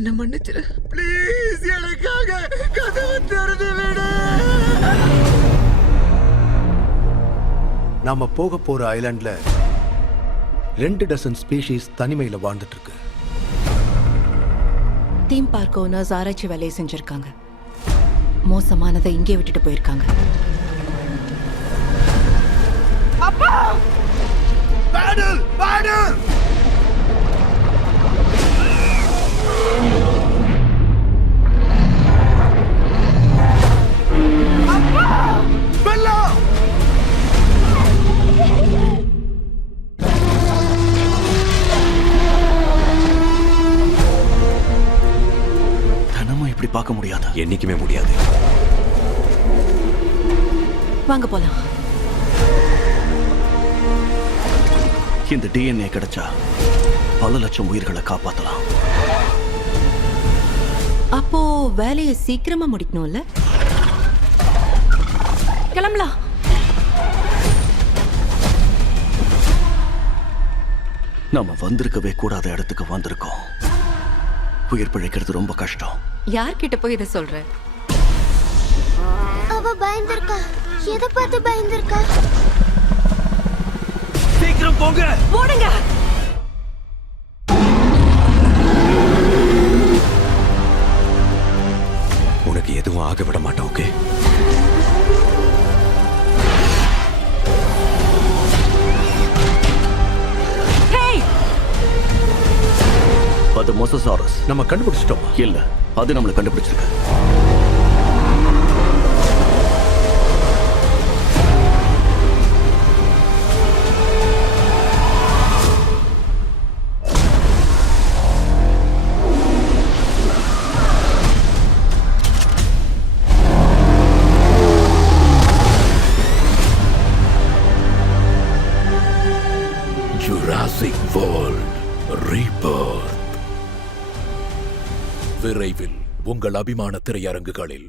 மன்னிச்சிரு. ப்ளீஸ் எனக்காக கதவை திறந்து விடு. நாம போக போற ஐலாண்ட்ல ரெண்டு டசன் ஸ்பீஷீஸ் தனிமையில வாழ்ந்துட்டு இருக்கு தீம் பார்க் ஓனர்ஸ் ஆராய்ச்சி வேலையை செஞ்சிருக்காங்க. மோசமானதை இங்கே விட்டுட்டு போயிருக்காங்க. பேடல் பேடல் இப்படி பார்க்க முடியாதா. என்னைக்குமே முடியாது. வாங்க போலாம். இந்த டிஎன்ஏ கிடைச்சா பல லட்சம் உயிர்களை காப்பாத்தலாம். அப்போ வேலையை சீக்கிரமா முடிக்கணும்ல? கிளம்பலாம். நாம வந்திருக்கவே கூடாத இடத்துக்கு வந்திருக்கோம். உயிர் பிழைக்கிறது ரொம்ப கஷ்டம். யார்கிட்ட போய் இதை சொல்ற? அவ பயந்திருக்கா. எதை பார்த்து பயந்திருக்கா? சீக்கிரம் போங்க. ஓடுங்க. அது மொசசாரஸ். நம்ம கண்டுபிடிச்சிட்டோமா? இல்ல அது நம்மளை கண்டுபிடிச்சிருக்கு. ஜுராசிக் வேர்ல்ட் ரீபர்த் விரைவில் உங்கள் அபிமான திரையரங்குகளில்